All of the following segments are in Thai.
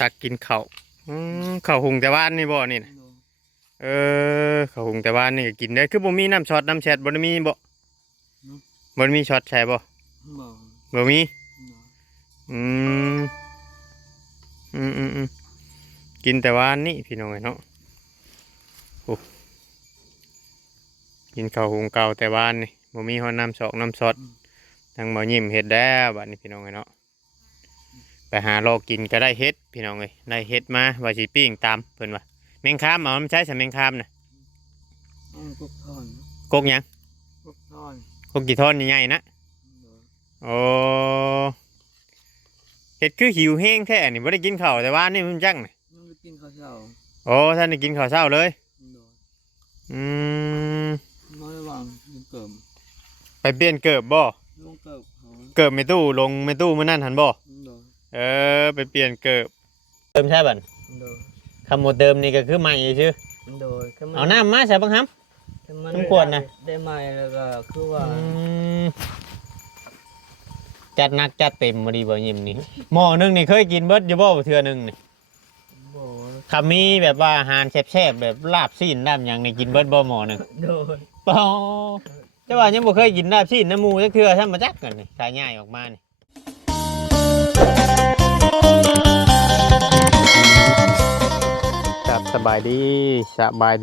ตักกินข้าวข้าวหุงแต่บ้านนี่บ่นี่นะข้าวหุงแต่บ้านนี่ก็กินได้คือบ่มีน้ำช็อตน้ำแชทบ่ได้มีบ่บ่ได้มีช็อตใช่บ่บ่มีอืมกินแต่บ้านนี่พี่น้องเนาะโอ้กินข้าวหุงเก่าแต่บ้านนี่บ่มีฮอดน้ำช็อกน้ำช็อตทางบ่ยิ้มเฮ็ดแล้วบัดนี้พี่น้องเนาะไปหาโลกินก็ได้เฮ็ดพี่น้องเอ้ยได้เฮ็ดมาว่าสิปิ้งตามเพิ่นว่าแมงคามเอามันใช้สำแมงคามน่ะกกท่อนกกหยังกกท่อนกกกี่ท่อนใหญ่ๆนะโอ้เฮ็ดคือหิวแห้งแท้นี่บ่ได้กินข้าวแต่ว่านี่มันจังน่ะยังไม่กินข้าวเช้าโอ้ท่านได้กินข้าวเช้าเลยอืมน้อยว่างลุงเกิมไปเปลี่ยนเกิบบ่ลุงเกิบเกิบไม่ตู้ลงไม่ตู้มื้อนั้นหันบ่ไปเปลี่ยนเกิบเติมใช่บัดคำว่าเติมนี่ก็คือใหม่ซื่อเอาน้ำมาใส่บังคับน้ำขวดนะได้ใหม่แล้วก็คือว่าจัดหนักจัดเต็มมาดีบ่ยิ้มนี่หม้อนึงนี่เคยกินเบิดอยู่บ่เทื่อนึงนี่คำมีแบบว่าอาหารแซ่บๆแบบลาบซีนลาบหยังนี่กินเบิดบ่หม้อนึงบ่แต่ว่ายังบ่เคยกินลาบซีนน้ำหมูจักเทื่อทำมาจักกันนี่ขายง่ายออกมานี่สบาย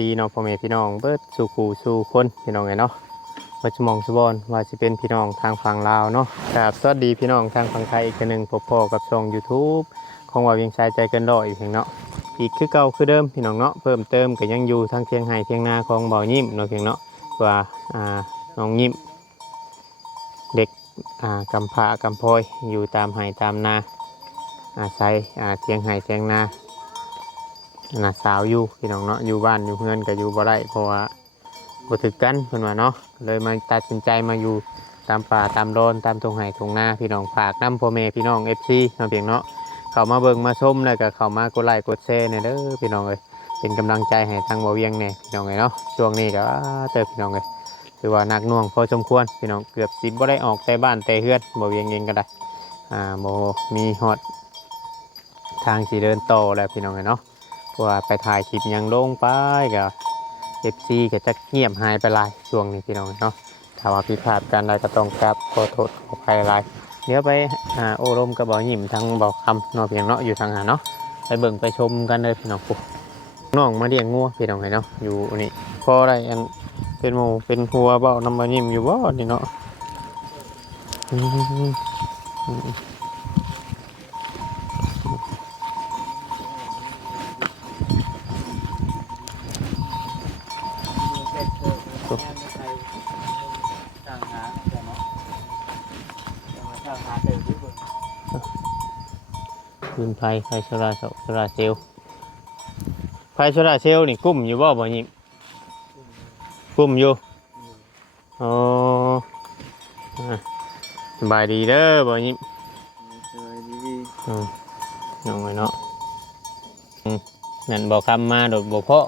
ดีเนาะพ่อแม่พี่น้องเบิดสู่ขู่สู่คนพี่น้องไงเนาะว่าจะมองสบอนว่าจะเป็นพี่น้องทางฝั่งลาวเนาะครับสวัสดีพี่น้องทางฝั่งไทยอีกหนึ่งพบพ่อกับช่อง YouTube ของว่าเวียงชายใจเกินร้อยอีกเนาะอีกคือเก่าคือเดิมพี่น้องเนาะเพิ่มเติมก็ยังอยู่ทางเทียงไห้เทียงนาของบ่อยิ้มเนาะพี่น้องเนาะว่าน้องยิ้มเด็กกำพร้ากำพร้อยอยู่ตามไห้ตามนาอาศัยเทียงไห้เทียงนาสาวอยู่พี่น้องเนาะอยู่บ้านอยู่เพื่อนก็อยู่บ่ได้เพราะว่าบ่ถึกกันเพิ่นว่าเนาะเลยมาตัดสินใจมาอยู่ตามป่าตามโดนตามทงไห่ทงนาพี่น้องฝากนำพ่อแม่พี่น้อง FC เนาะเพียงเนาะเข้ามาเบิ่งมาชมแล้วก็เข้ามากดไลค์กดแชร์เนี่ยเด้อพี่น้องเอ้ยเป็นกำลังใจให้ทางบ่เวียงเนี่ยพี่น้องเอ้ยเนาะช่วงนี้ก็เติบพี่น้องเอ้ยถือว่าหนักหน่วงพอสมควรพี่น้องเกือบสิบ่ได้ออกแต่บ้านแต่เฮือนบ่เวียงเองก็ได้บ่มีฮอดทางสิเดินต่อแล้วพี่น้องเอ้ยเนาะว่าไปถ่ายคลิปยังลงไปกับFCก็จะเงียบหายไปหลายช่วงนี้พี่น้องเนาะถ้าว่าผิดพลาดกันใดก็ต้องกราบขอโทษขออภัยหลายเดี๋ยวไปโอ้ลมกับบ่อหิมทั้งบ่อคำเนาะพี่น้องเนาะอยู่ทางหาเนาะไปเบิ่งไปชมกันเลยพี่น้องปุ๊น้องมาเลี้ยงงัวพี่น้องเนาะอยู่นี่พอได้อันเป็นหมูเป็นหัวเบ้าน้ำบ่อหิมอยู่บ่นี่เนาะพื้นไฟโซลาเซลล์ไฟโซลาเซลล์นี่กุ้มอยู่บ่บ่ยิมกุ้มอยู่อ๋อสบายดีเด้อบ่ยิมสบายดีน้องไอ้เนาะนั่นบ่คำมาโดดบ่เพาะ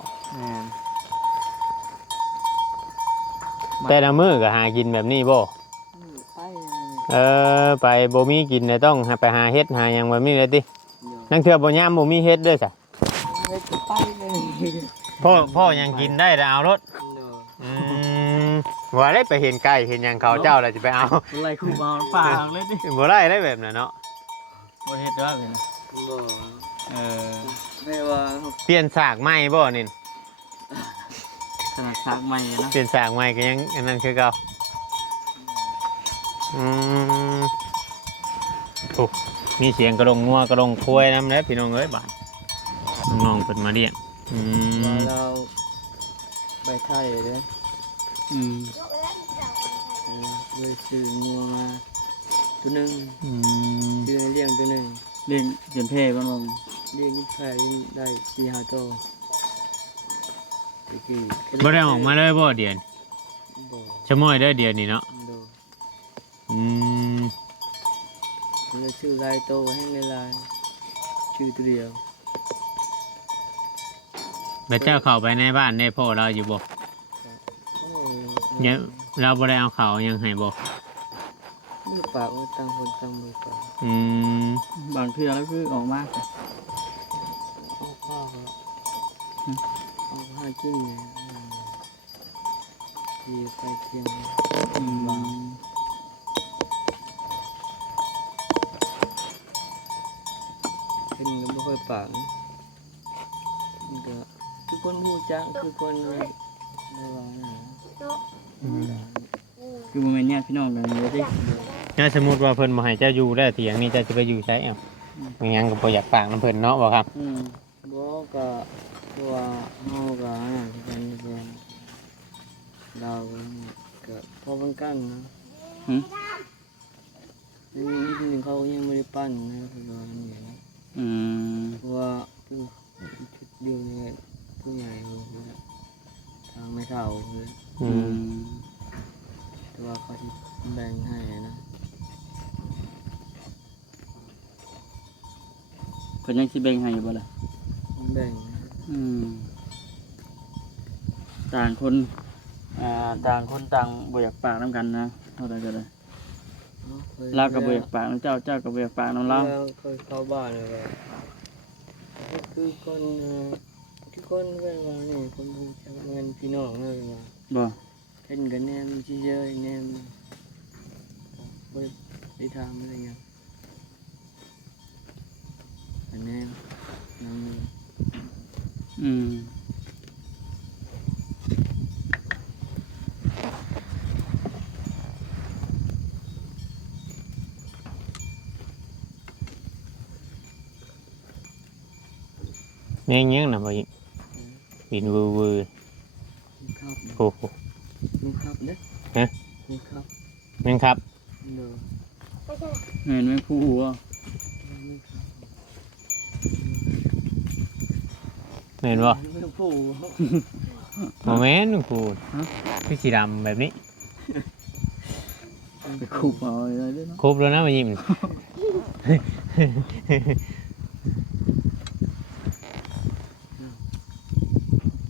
แต่ละมื้อก็หากินแบบนี้บ่ไปบ่มีกินเลยต้องไปหาเฮ็ดหาหยังแบบนี้เลยตินั่งเถื่อบ่ยามบ่มีเฮ็ดด้วยจ้ะพ่อยังกินได้แต่เอารถว่าได้ไปเห็นไก่เห็นหยังเขาเจ้าแล้วจะไปเอาอะไรคู่บ่ฝากเลยดิบ่ได้แบบนั้นเนาะบ่เฮ็ดด้วยเลยนะไม่ว่าเปลี่ยนสากใหม่บ่นี่สากใหม่นะเปลี่ยนสากใหม่ก็ยังอันนั้นคือเก่าโอ้มีเสียงกระดงงัวกระดงควายน้ำแล้วพี่น้องเอ้ยบ้านน้องเป็นมาเรียกเราไปไทยเลยเลยซื้องัวมาตัวหนึ่งซื้อเลี้ยงตัวหนึ่งเลี้ยงเจียนเพ่บ้างเลี้ยงยิ่งไข่ได้4-5 ตัวบ่ได้ออกมาเลยบ่เดือนชะม้อยได้เดือนนี่เนาะเราชื่อลายโตให้ลายชื่อตัวเดียวแล้วเจ้าเข้าไปในบ้านในพ่อเราอยู่บ่เนี่ยเราบ่ได้เอาเขายังให้บ่ มือปากว่าต่างคนต่างมือปาก บางเทื่อแล้วคือออกมา เอาข้าวเอาข้าวกินเนี่ยที่ไปเที่ยงบางเห็นก็ไม่ค่อยปากมันก็คือคนหูจักคือคนอะไรว่าน่ะ คือบ่แม่นญาติพี่น้องกันเลยดิ ถ้าสมมุติว่าเพิ่นบ่ให้เจ้าอยู่ได้เถียงนี่เจ้าสิไปอยู่ไสเอ้าไม่งั้นก็บ่อยากฝากนํเพิ่นเนาะบ่ครับ บอกก็ตัวเฮาก็นั่นคือกันคือเราก็พอมันกันนะนิดนึงเขายังไม่ได้ปั้นนะคือว่าเนี่ยนะเพราะว่าคือชุดเดียวเนี่ยผู้ใหญ่เลยทางไม่เท่าเลยแต่ว่าเขาที่แบ่งให้นะ เพิ่นยังสิแบ่งให้อยู่บ่ล่ะ แบ่ง ต่างคนต่างคนต่างบ่อยากปากนํกันนะเท่าใดก็ได้เราก็บ่อยากปากนำเจ้าเจ้าก็บ่อยากปากนำเรา เคยเข้าบ้านเลยก็คือคนที่คนเป็นว่านี่คนรู้จักเงินพี่น้องเลยว่า บ่ เห็นกันแนมเยอะๆแนมบ่ได้ทำอะไรเงี้ยอันแนมนั่ง แม่งยังน่ะบ่ยิบินวือ ครับ ๆโอ้โห นี่ครับเด้ ฮะ นี่ครับ แม่งครับ เด้อ แม่นแม่นผู้หัว นี่ครับ แม่นบ่ ไม่ผู้ บ่แม่นครูคือสีดำแบบนี้ ไปคุบเอาเลยเด้อเนาะ ครบแล้วนะบ่ยิ้ม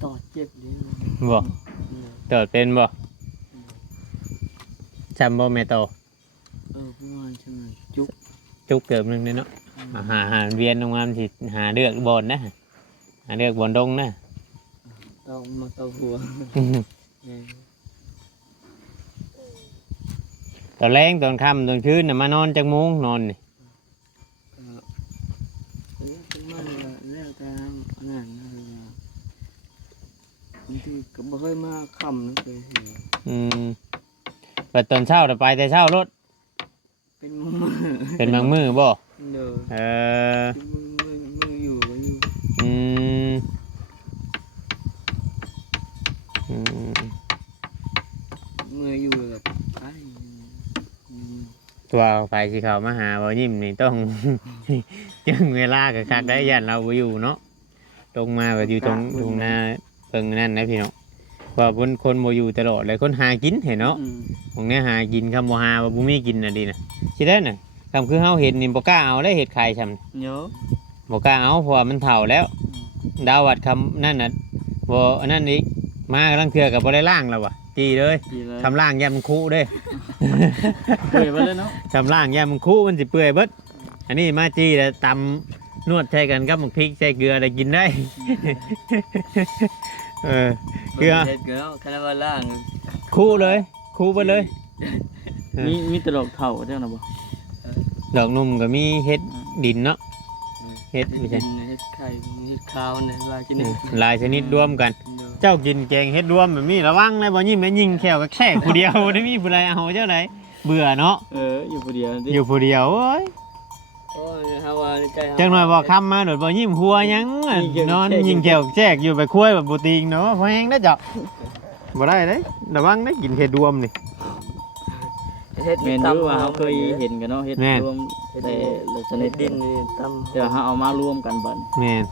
ต่อเจ็บเลย บ่ตอดเป็นบ่จำบ่แม่โต ประมาณใช่ไหมจุก จุกเกือบหนึงเลยเนาะหาเวียนโรงงานสิหาเลือกบอลนะหาเลือกบอลดงนะ ต้องมาเตาหัว ตอนแรงตอนค่ำตอนคืนน่ะมานอนจักโมงนอนนี่ เป็นมันแล้วแต่อันนั้นบางทีก็บ่เคยมาคำนะเคยเห็น แต่ตอนเช้าน่ะไปแต่เช้ารถ เป็นมือ เป็นบางมื้อบ่ เด้อ มืออยู่ก็อยู่ อืมอืม มืออยู่แบบไอ้ ตัวไปสิเขามาหาบ่ยิ้มนี่ต้อง จังเวลาก็คักได้ยันเราบ่อยู่เนาะตรงมาก็อยู่ตรงหน้าเพิ่งนั่นนะพี่น้องว่าบนคนบ่อยู่ตลอดเลยคนหากินเห็นเนาะตรงนี้หากินคำบ่หาว่าบ่มีกินน่ะดีนะสิได้น่ะคำคือเฮาเห็นนี่บ่กล้าเอาได้เฮ็ดไข่ซำ เยอะ บ่กล้าเอาเพราะว่ามันเฒ่าแล้ว ดาววัดคำนั่นน่ะบ่อันนั้นอีกมาลังเทื่อก็บ่ได้ล้างแล้วว่ะจีเลย ดีเลย คำล่างยามมันคุเด้ เปื่อยไปเลยเนาะ คำล่างยามมันคุมันสิเปื่อยเบิดอันนี้มาจีแล้วตำนวดใช้กันกับหมึกพริกใส่เกลือได้กินได้ เกลือ เด็ดเกลือคาราบาล่าง คู่เลยคู่ไปเลย มีตลกเข่าเจ้าน่ะบ่ ดอกนุ่มก็มีเฮ็ดดินเนาะเฮ็ดไม่ใช่ เฮ็ดไข่เฮ็ดข้าวเนี่ยลายชนิด หลายชนิดรวมกัน เจ้ากินแกงเฮ็ดรวมแบบนี้ระวังเลยบ่ยิ้มแม่ยิงแขวก็แค่ผู้เดียว ได้มีผู้ใดเอาเจ้าไหนเบื่อเนาะ อยู่ผู้เดียวดิ อยู่ผู้เดียวโอ้ย โอ้ยฮาวาในใจ จังหน่อยบอกคำมาโดดบ่ยิ้มหัวยังอะนอนยิงแขวแจกอยู่ไปคุยแบบบ่ติงเนาะเพราะแฮงได้อเจ้าบ่ได้เด้ระวังได้กินเฮ็ดรวมนี่ เฮ็ด แม่นอยู่ว่าเฮาเคยเห็นกันเนาะเฮ็ด แม่น รวมแต่ละช ใน นิด ดินนี่ตำ แต่เฮาเอามารวมกันบัด แม่น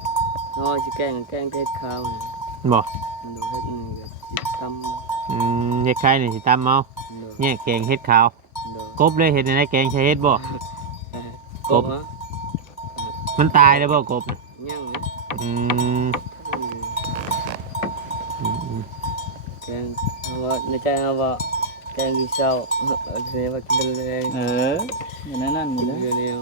น้อยสิแกงเฮ็ดข้าวนี่ บ่ ดูเฮ็ดนี่ก็สิตำ เฮ็ดไข่นี่สิตำเอา ดู แยกแกงเฮ็ดขาว ดู กบเลยเฮ็ดในแกงใช้เฮ็ดบ่ กบฮะ มันตายแล้วบ่กบน่ะ ยังนะ อืม แกงฮาวาในใจฮาวา แกงกินเช้าเสียว่ากินแรง อย่างนั้นนั่นอยู่แล้ว เร็ว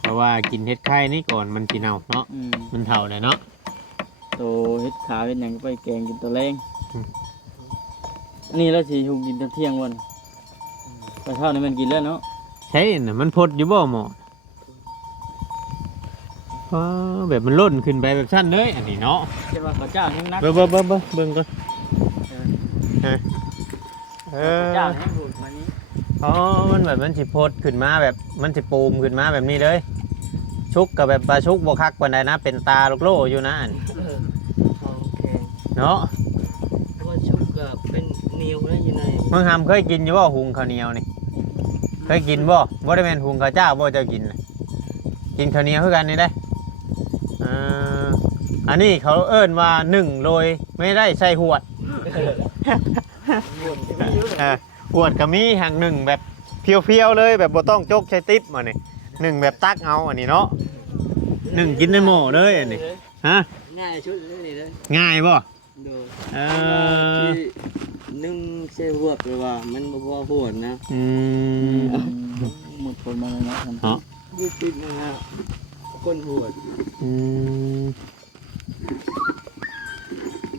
เพราะว่ากินเฮ็ดไข่นี่ก่อนมันสิเน่าเนาะมันเฒ่าเลยเนาะ โตเฮ็ดขาวเฮ็ดหยังก็ไปแกงกินตัวแรงอันนี้แล้วสิหุงกินตอนเที่ยงวันแต่เช้านี่มันกินแล้วเนาะ ใช่น่ะมันพดอยู่บ่หมอแบบมันล่นขึ้นไปแบบสั้นเลยอันนี้เนาะ เช่นว่าข้าวเจ้ายังนัก เบิ่งก่อนข้าวเจ้ายังหูดมานี้ มันแบบมันสิพดขึ้นมาแบบมันสิปูมขึ้นมาแบบนี้เลยชุกกับแบบปลาชุกบ่คักปานใดนะเป็นตาลูกโลอยู่นะอัน ๆของแข็ง เนาะ ว่าชุบกับเป็นนิ้วแล้วอยู่ใน มึงทำเคยกินอยู่บ่หุงข้าวเหนียวนี่เคยกินบ่ได้แม่นหุงข้าวเจ้าบ่เจ้ากินน่ะกินข้าวเหนียวคือกันนี่ได้อันนี้เขาเอิ้นว่านึ่งโรยไม่ได้ใส่หวดหวดก็มีหั่งหนึ่งแบบเพียวๆเลยแบบบ่ต้องจกใช้ติ๊บมานี่หนึ่งแบบตักเอาอันนี้เนาะหนึ่งกินในหม้อเลยอันนี้ฮะ ง่ายชุดนี่เลย ง่ายบ่ ดู ที่ นึ่งเส้นหัวหรือว่ามันบ่พอหัวนะ หมดคนมาเลยเนาะ เนาะ ยืดติดนะฮะก้นหัว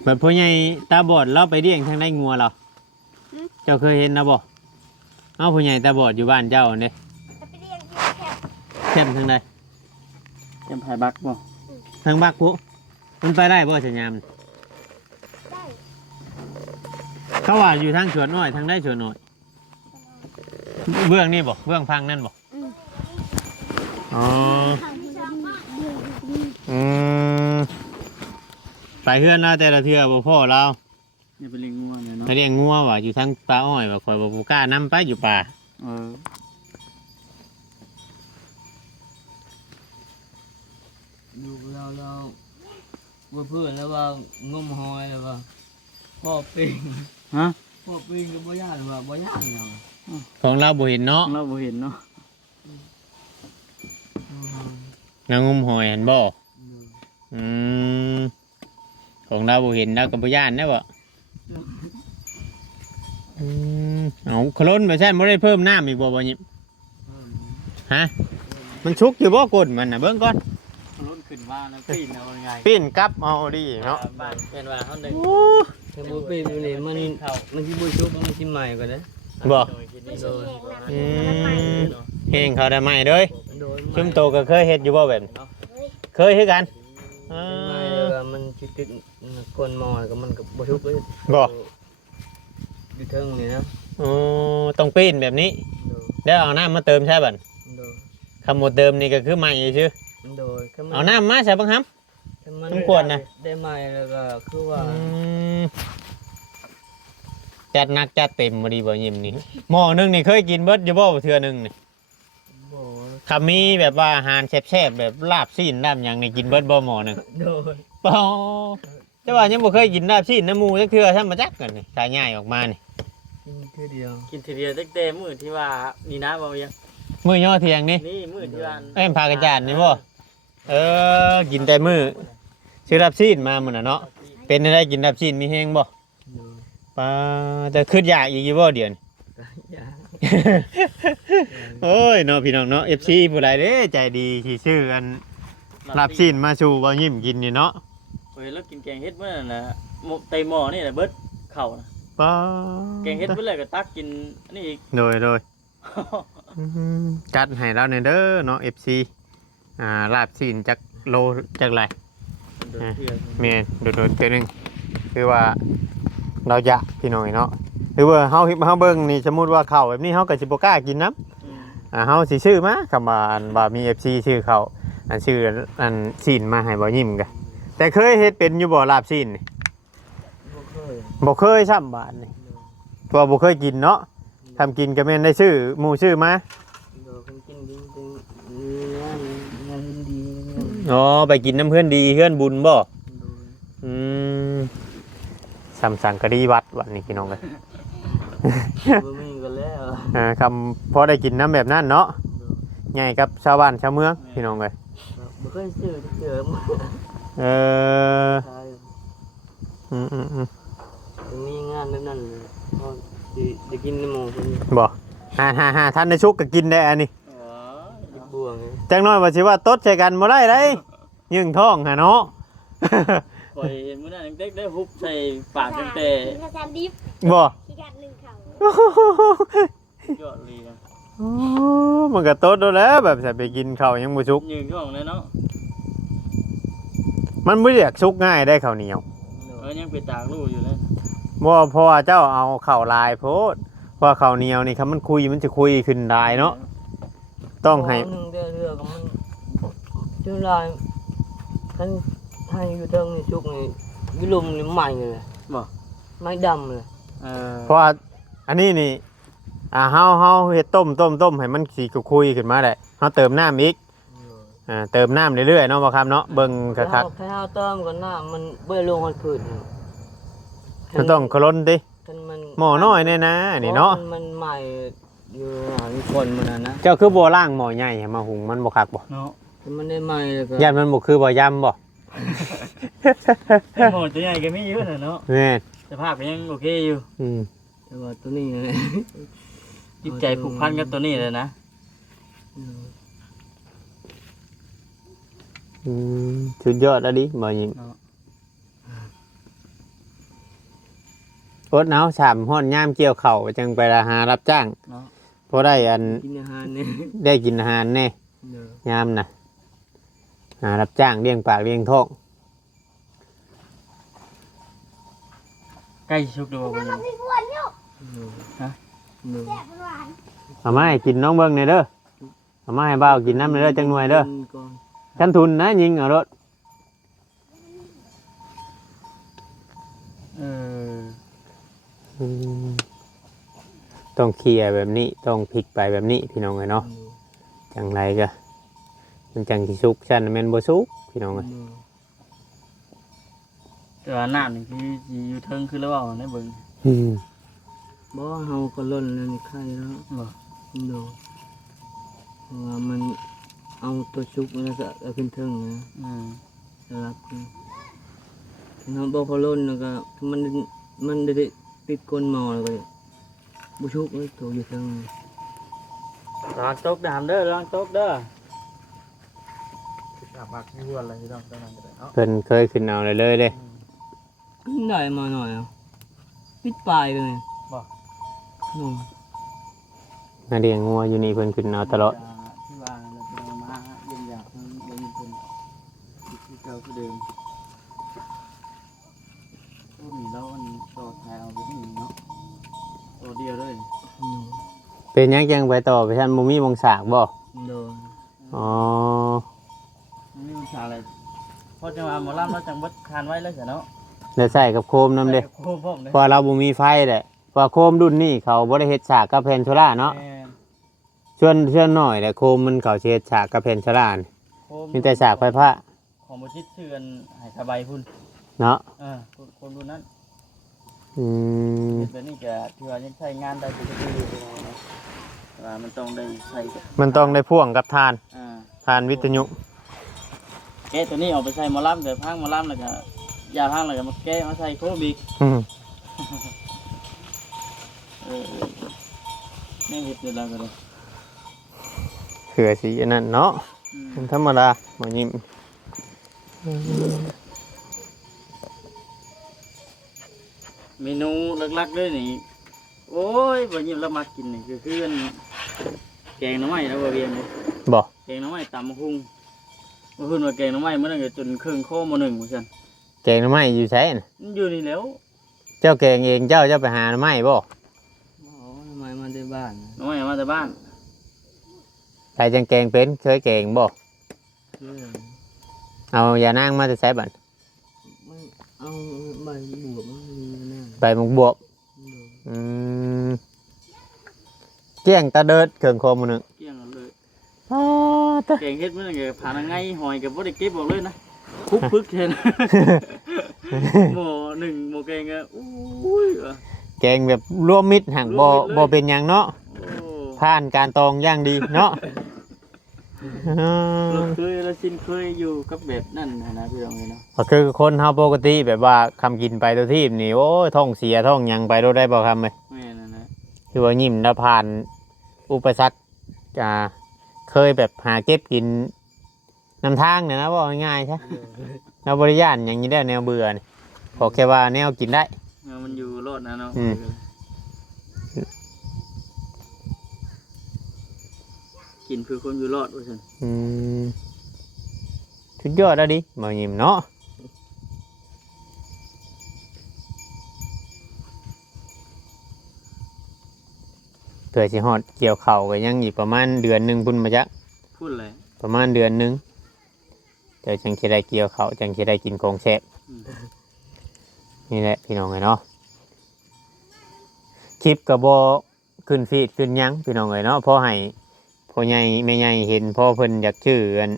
แบบพ่อใหญ่ตาบอดเราไปเลี้ยงทางได้งัวเราเจ้าเคยเห็นนะบ่เอาพ่อใหญ่ตาบอดอยู่บ้านเจ้าเนี่ย ไปเรียนที่แคบ เข้มทางใด เต็มไผ่บักบ่ ทางบักพุมันไปได้บ่สัญญาม ได้ เขาว่าอยู่ทางสวนน้อยทางได้สวนน้อยเบื้องนี่บ่เบื้องพังนั่นบ่อ๋อ ทางที่เราดี ไปเฮือนเราแต่ละเทื่อบ่พ่อเรา อย่าไปเลี้ยงงัวเนี่ยเนาะ ไปเลี้ยงงัวว่ะอยู่ทางป่าอ้อยว่าข่อยบ่กล้านำไปอยู่ป่า อยู่เราว่าเพื่อนแล้วว่างมหอยแล้วว่าพ่อปิง ฮะ พ่อปิงก็บ่ย่านว่าบ่ย่านหยัง ของเราบ่เห็นเนาะ เราบ่เห็นเนาะ นางงมหอยหันบ่ของเราบ่เห็นเราก็บ่ย่านนะบ่เอาขลุ่นไปใช่บ่ได้เพิ่มน้ำอีกบ่ยิบฮะมันชุกอยู่บ่ก้นมันน่ะเบิ่งก่อน รถขึ้นมาแล้วปีนเอาไง ปิ้นกลับเอาดีเนาะ บ้านเป็นว่าเขาหนึ่ง ถ้าบ่ปิงนี่มันสิบ่ชุบมันสิใหม่กว่าเด้ บ่ ไม่ใช่แหงนะ เฮงเขาได้ใหม่เด้ย โดย ชุมโตก็เคยเฮ็ดอยู่บ่แบบนี้เคยคือกันอ่ ใหม่ า แล้วก็มันสิติดก้นหม้อแล้วก็มันก็บ่ชุบเลย บ่ อยู่เทิงนี่นะ อ๋อต้องปิ้นแบบนี้ โดย แล้วเอาน้ำมาเติมใช่บ่น โดย คำหมดเติมนี่ก็คือใหม่ซื่อ โดยถ้ามั เอาน้ำมาใส่บังคับ ถ้ามัน มันควรนะ ได้ใหม่แล้วก็คือว่า จัดหนักจัดเต็มมาดีบ่ยิ้มนี่หม้อหนึงนี่เคยกินเบิดอยู่บ่เทื่อหนึงนี่ บ่ คำมีแบบว่าอาหารแซ่บๆแบบลาบซีนลาบหยังนี่กินเบิดบ่หม้อหนึง โดย เปล่าแต่ว่ายังบ่เคยกินลาบซีนน้ำหมูจักเทื่อซะมาจักกันนี่ถ้าง่ายออกมานี่ กินคือเดียว กินทีเดียวเต็มมือที่ว่านี่นะบ่ยัง มื้อย่อเที่ยงนี่ นี่มือที่ว่า เอ้ยพากระจานนี่บ่กินแต่มื้อซื้อลาบซีนมามื้อน่ะเนาะเป็นได้กินลาบซีนมีแฮงบ่ โดย ป้าแต่ขึ้นอยากอีกอยู่บ่เดี๋ยวนี้ อย่า โอ้ยเนาะพี่น้องเนาะ FC ผู้ใดเด้ใจดีที่ซื้อกันรับซีนมาสู่บ่ยิ้มกินนี่เนาะ เฮ้ยแล้วกินแกงเฮ็ดเมื่อนั่นนะไตหม้อนี่แหละเบิดเข่านะ ป้า แกงเฮ็ดเมื่อไรก็ตักกินอันนี้อีก โดยจัดให้เราหน่อยเด้อเนาะ FC ลาบซีนจักโลจักไร โดยเพื่อน แม่นโดดๆเทื่อนึงคือว่าเราอยากพี่น้องเนาะหรือว่าเฮาเบิ่งนี่สมมุติว่าข้าวแบบนี้เฮาก็สิบ่กล้ากินนำ เฮาสิชื่อมาคำว่าอันว่ามี FC ชื่อเขาอันชื่ออันซีนมาให้บ่ยิ้มกะแต่เคยเฮ็ดเป็นอยู่บ่ลาบซีนนี่ บ่เคย บ่เคยซ้ำบาทนี่ตัวบ่เคยกินเนาะทำกินก็แม่นได้ชื่อหมู่ชื่อมา โดยคนกินดีจริงงานดีงาน อ๋อไปกินน้ำเพื่อนดีเพื่อนบุญบ่ โดย อืมสัมสังกะดีวัดวันนี้พี่น้องเอ้ย บ่มีกันแล้ว คำพอได้กินน้ำแบบนั้นเนาะ โดย ใหญ่กับชาวบ้านชาวเมืองพี่น้องเอ้ย บ่เคยซื้อเจอมา เออ ใช่ อืม มีงานแบบนั้นเลย จะกินในหมูคน บ่หาท่านในชุกก็กินได้อันนี้ บัวไง จังน้อยว่าสิว่าตดใส่กันบ่ได้เด้ยึงท้องหาเนาะ ปล่อยมื้อนั้นเด็กได้ฮุบใส่ปากตั้งแต่ กระซานดิบ บ่ ขี้กัดหนึ่งเขา ยอดเลยนะ โอ้มันก็ตดโดนแล้วแบบจะไปกินข้าวยังบ่ชุก ยืนช่องเลยเนาะ มันบ่อยากชุกง่ายได้ข้าวเหนียว ยังไปตากลูกอยู่เลย บ่เพราะว่าเจ้าเอาข้าวลายโพดเพราะว่าข้าวเหนียวนี่ครับมันคุยมันจะคุยขึ้นได้เนาะต้องให้ หนึ่งเดือกับมันจุดลายท่านให้อยู่เทิงในชุกนี่วิลุมนี่ใหม่เลยไม้ดำเลย เพราะว่าอันนี้นี่เฮาเฮ็ดต้มให้มันสิคุยขึ้นมาได้เฮาเติมน้ำอีกเติมน้ำเรื่อยๆเนาะบ่ครับเนาะเบิ่งคัก ถ้าเอาเติมก่อนหน้ามันเบื่อลงมันขึ้น ๆมันต้องคล้นติ ท่านมัน หม้อน้อยแน่นะนี่เนาะ มันใหม่อยู่มีคนมันนะ เจ้าคือบ่ล้างหม้อใหญ่ให้มาหุงมันบ่คักบ่ เนาะ มันได้ใหม่เลยก็ ย่านมันบ่คือบ่ยำบ่ หมดตัวใหญ่ก็ไม่เยอะนะเนาะ แม่น สภาพก็ยังโอเคอยู่ แต่ว่าตัวนี้นะ จิตใจผูกพันกับตัวนี้เลยนะ สุดยอดแล้วดิบ่ยิงอดหนาวฉ่ำฮ้อนยามเกี่ยวข้าวจังไปหารับจ้าง เนาะ พอได้อัน กินอาหารเนี่ย ได้กินอาหารแน่ยามน่ะหารับจ้างเลี้ยงปากเลี้ยงท้อง ใกล้ชุกดูบ่ มันไม่ควรเนี่ย ฮะ แซ่บหวาน เอามาให้กินน้องเบิ่งหน่อยเด้อเอามาให้บ่าวกินน้ำหน่อยเด้อจังหน่วยเด้อกันทุนนะยิงเอารถ เออ ต้องเคลียร์แบบนี้ต้องพลิกไปแบบนี้พี่น้องเอ้ยเนาะจังไรก็มันจังสิสุกฉันแม่นบ่สุกพี่น้องเอ้ย แต่ว่าน้ำนี่คือสิอยู่เทิงคือแล้วเอาในเบิ่ง บ่เฮาก็ล้นแล้วนี่ไข่แล้ว บ่ ดูเพราะว่ามันเอาตัวชุกแล้วก็เอาขึ้นเทิงนะ สลับกันน้องบอกพอล้นแล้วก็มันได้ติดก้นหมอแล้วก็บุชุกเลยตัวอยู่ทาง ล้างโต๊ะดามเด้อล้างโต๊ะเด้อสามักยั่วอะไรที่ต้องนั่นก็ได้เนาะ เพิ่นเคยขึ้นเอาเลยเด้ ขึ้นได้มาหน่อยอ่ะปิดปลายเลย บ่ นู่น มาเลี้ยงงัวอยู่นี่เพิ่นขึ้นเอาตลอด ที่วางแล้วเป็นมาเยี่ยมอยากมันบ่มีคนที่เก่าคือเดิมตัวนี้แล้วมันต่อแถวแบบนี้เนาะตัวเดียวเลย นู่น เป็นหยังจังไปต่อไปท่านบ่มีวงสากบ่ โดน อ๋อ ไม่มีชาอะไรพอจังหวะหมอลำเราจังบัดคานไว้แล้วจ้ะเนาะ แล้วใส่กับโคมนำเด้ โค้งผมเลย เพราะเราบ่มีไฟแหละเพราะโคมรุ่นนี้เขาบ่ได้เฮ็ดฉากกับแผ่นโซล่าเนาะ แม่น ส่วนน้อยแต่โคมมันเขาสิเฮ็ดฉากกับแผ่นโซล่านี่ โค้ง มีแต่ฉากไฟฟ้า ของบ่ชิดเชื่อนให้สบายพุ่น เนาะ คนรุ่นนั้น อืม เฮ็ดแบบนี้ก็ถือว่ายังใช้งานได้ปกติอยู่เนาะแต่ว่ามันต้องได้ใช้ มันต้องได้พ่วงกับทาน อ่า ทานวิทยุ แกะตัวนี้เอาไปใส่หมอลำเดี๋ยวพังหมอลำแล้วก็ยาพังแล้วก็มาแกะมาใส่โคบิก อืม นี่เฮ็ดเวลาก็ได้ เขือสีอันนั้นเนาะมันธรรมดาบ่ยิ้ม เมนูหลักๆเลยนี่โอ้ยบ่ยิ้มแล้วมากินนี่คืออันแกงหน่อไม้แล้วบ่เวียนเลย บ่ แกงหน่อไม้ตำบักหุ่งบ่ฮู้ว่าแกงหน่อไม้มื้อนั้นก็จนครึ่งโคมื้อหนึงว่าซั่น แกงหน่อไม้อยู่ไสน่ะ มันอยู่นี่แล้ว เจ้าแกงเองเจ้าไปหาหน่อไม้บ่ อ๋อทำไมมาได้บ้าน หน่อไม้เอามาแต่บ้าน ใครจังแกงเป็นเคยแกงบ่ เพื่อน เอายานางมาจะใช้บัด มันเอาใบบวบมันมีแน่ ใบหมกบวบอืมเกี้ยงตาเดิดเครื่องโคมมื้อนึง เกลี้ยงเอาเลย อ้าตะ แกงเฮ็ดมื้อนั้นก็ผ่านไงหอยก็บ่ได้เก็บออกเลยนะคุกพึกแค่นั้น หม้อหนึ่งหม้อแกงก็อุ้ยว่ะ แกงแบบรวมมิตรหังบ่ รวมมิตรเลย บ่เป็นหยังเนาะ โอ้ ผ่านการตองอย่างดีเนาะ เราเคยเราชินเคยอยู่กับแบบนั่นนะพี่น้องเนาะ ก็คือคนเฮาปกติแบบว่าคำกินไปตัวทีมนี่โอ้ยท้องเสียท้องหยังไปโดได้บ่คำเลย แม่ คือว่ายิ้มแล้วผ่านอุปสรรคเคยแบบหาเก็บกินนำทางเนี่ยนะว่าง่ายๆใช่แนวบริยานอย่างนี้ได้แนวเบื่อนี่ขอแค่ว่าแนวกินได้ มันอยู่รอดนะเนาะกินเพื่อคนอยู่รอดว่าซั่น ชุดยอดแล้วดิมายิ้มเนาะเผื่อสิฮอดเกี่ยวเข่าวก็ยังอีกประมาณเดือนหนึ่งพุ่นมาจัก พูดเลย ประมาณเดือนหนึ่งเดี๋ยวจังสิได้เกี่ยวเข่าวจังสิได้กินของแซ่บนี่แหละพี่น้องไงเนาะคลิปกับบขึ้นฟีดขึ้นหยังพี่น้องไงเนาะพอให้พ่อใหญ่แม่ใหญ่เห็นพ่อเพิ่นอยากชื่ออัน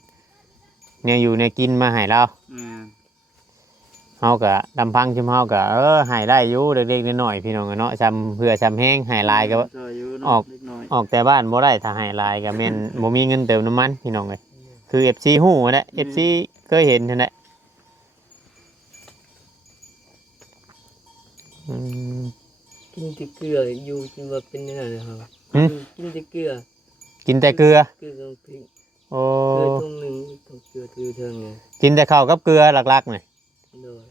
เนี่ยอยู่ในกินมาให้เราเฮาก็ลำพังชิมเฮาก็ให้ได้อยู่เล็กๆน้อยๆพี่น้องไงเนาะจำเพื่อจำแห้งให้ลายก็ออกแต่บ้านบ่ได้ถ้าให้ลายก็แม่นบ่มีเงินเติมน้ำมันพี่น้องเอ้ยคือ FC ฮู้แหละ FC เคยเห็นนั่นแหละกินแต่เกลืออยู่กินว่าเป็นยังไงนะครับกินแต่เกลือ กินแต่เกลือ เกลือกับพริก โอ้ เกลือทุ่งหนึ่งต้องเกลือทือเทิงไง กินแต่ข้าวกับเกลือหลักๆนี่ โดย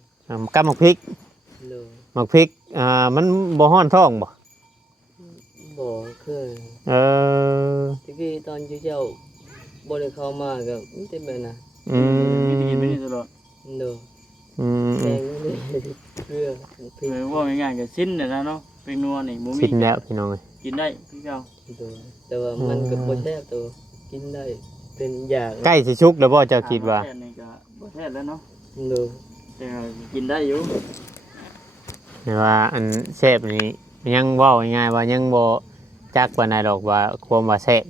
กับหมักพริก โดย หมักพริกมันบ่ฮ้อนท้องบ่ บ่เคย เออ ตะกี้ตอนเจ้าบ่ได้เข้ามากับมันเป็นแบบน่ะ มีแต่กินไปนี่ตลอด โดย อืม แกงเลยเกลือพริก ว่าง่ายๆก็สิ้นน่ะนะเนาะเป็นนัวนี่บ่มี กินแล้วพี่น้องเอ้ย กินได้คือเก่า โดยแต่ว่ามันก็บ่แซ่บตัวกินได้เป็นอย่าง ใกล้สิชุกแล้วบ่เจ้าคิดว่า แค่นี้ก็บ่แท้แล้วเนาะ โดย แต่กินได้อยู่ แต่ว่าอันแซ่บนี่ยังเว้าง่ายๆว่ายังบ่จักปานใดดอกว่าความว่าแซ่บ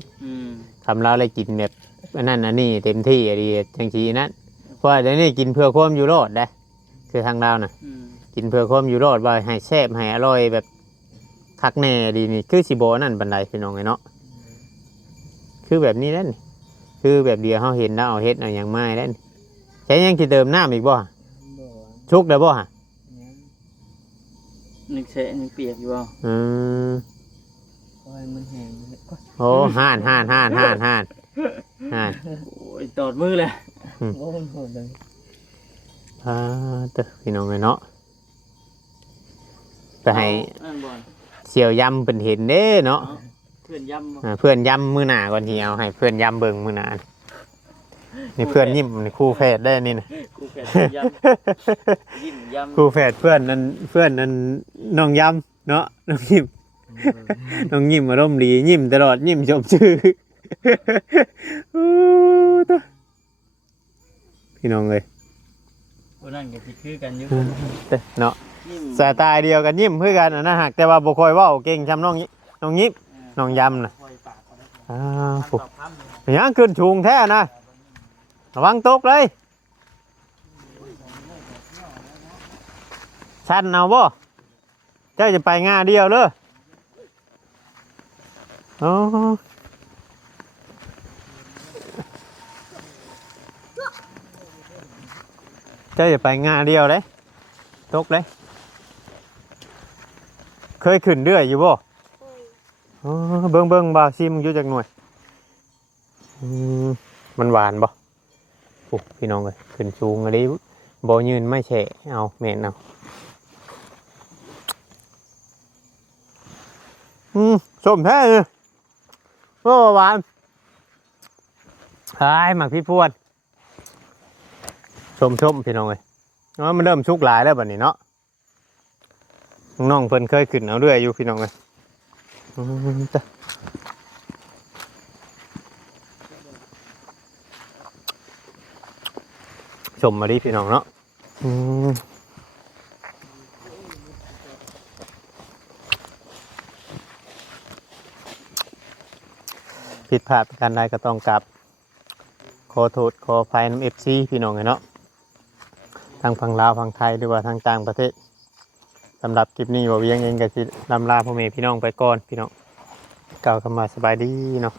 ทำเราเลยกินแบบอันนั้นอันนี้เต็มที่อะไรจังสีนั้นเพราะว่าเดี๋ยวนี้กินเพื่อความอยู่รอดได้คือทางเราน่ะกินเพื่อความอยู่รอดว่าให้แซ่บให้อร่อยแบบคักแน่ดีนี่คือสิโบนั่นบันไดพี่น้องไงเนาะคือแบบนี้นั่นคือแบบเดียวเขาเห็นแล้วเอาเฮ็ดเอาอย่างไม้นั่นใช้ยังที่เติมน้ำอีกบ่ บ่ ชุกแล้วบ่ฮะ นึกแฉะนึกเปียกอยู่บ่ อืม โอ้ยมันแห้ง โอ้ห่าน โอ้ยตอดมือเลย โอ้มันโหดเลย เตอพี่น้องไงเนาะไปให้ นั่นบ่อน เสี่ยวยำเป็นเห็นเด้เนาะ เพื่อนย้ำบ่ เพื่อนย้ำมือหนาก่อนทีเอาให้เพื่อนย้ำเบิ่งมือหนานี่เพื่อนยิ้มนี่คู่แฝดได้นี่นะ กูแฝดเพื่อนย้ำยิ้มย้ำ คู่แฝดเพื่อนนั้นน้องย้ำเนาะน้องยิ้มน้องยิ้มอารมณ์ดียิ้มตลอดยิ้มชมชื่อพี่น้องเลย คนนั้นก็สิคือกันอยู่ เนาะ ยิ้ม สายตาเดียวกันยิ้มเพื่อกันนะหักแต่ว่าบ่ค่อยเว้าเก่งจำน้องยิ้มน้องย้ำนะ คอยปากเขาได้ ปุ๊บยังขึ้นชูงแท้นะระวังตกเลยชันเอาบ่เจ้าจะไปง่าเดียวเลยอ๋อเจ้าจะไปง่าเดียวเลยตกเลยเคยขึ้นเรื่อยอยู่บ่ อ๋อเบิ่งบ่าวซิมอยู่จักหน่วยมันหวานบ่โอ้พี่น้องเอ้ยขึ้นสูงอะไรบ่ยืนไม่แฉะเอาแม่นเอาส้มแท้เลยโอ้หวานหมักพี่พวนส้มพี่น้องเอ้ยมันเริ่มชุกหลายแล้วบัดนี้เนาะน้องๆเพิ่นเคยขึ้นเอาเรื่อยอยู่พี่น้องเอ้ยชมมาดิพี่น้องเนาะผิดพลาดประการใดก็ต้องกลับขอโทษขออภัยน้ำ FC พี่น้องเนาะทางฝั่งลาวฝั่งไทยหรือว่าทางต่างประเทศสำหรับคลิปนี้บ่เวียงเองก็สิลำลาพ่อแม่พี่น้องไปก่อนพี่น้องกล่าวคำว่าสบายดีเนาะ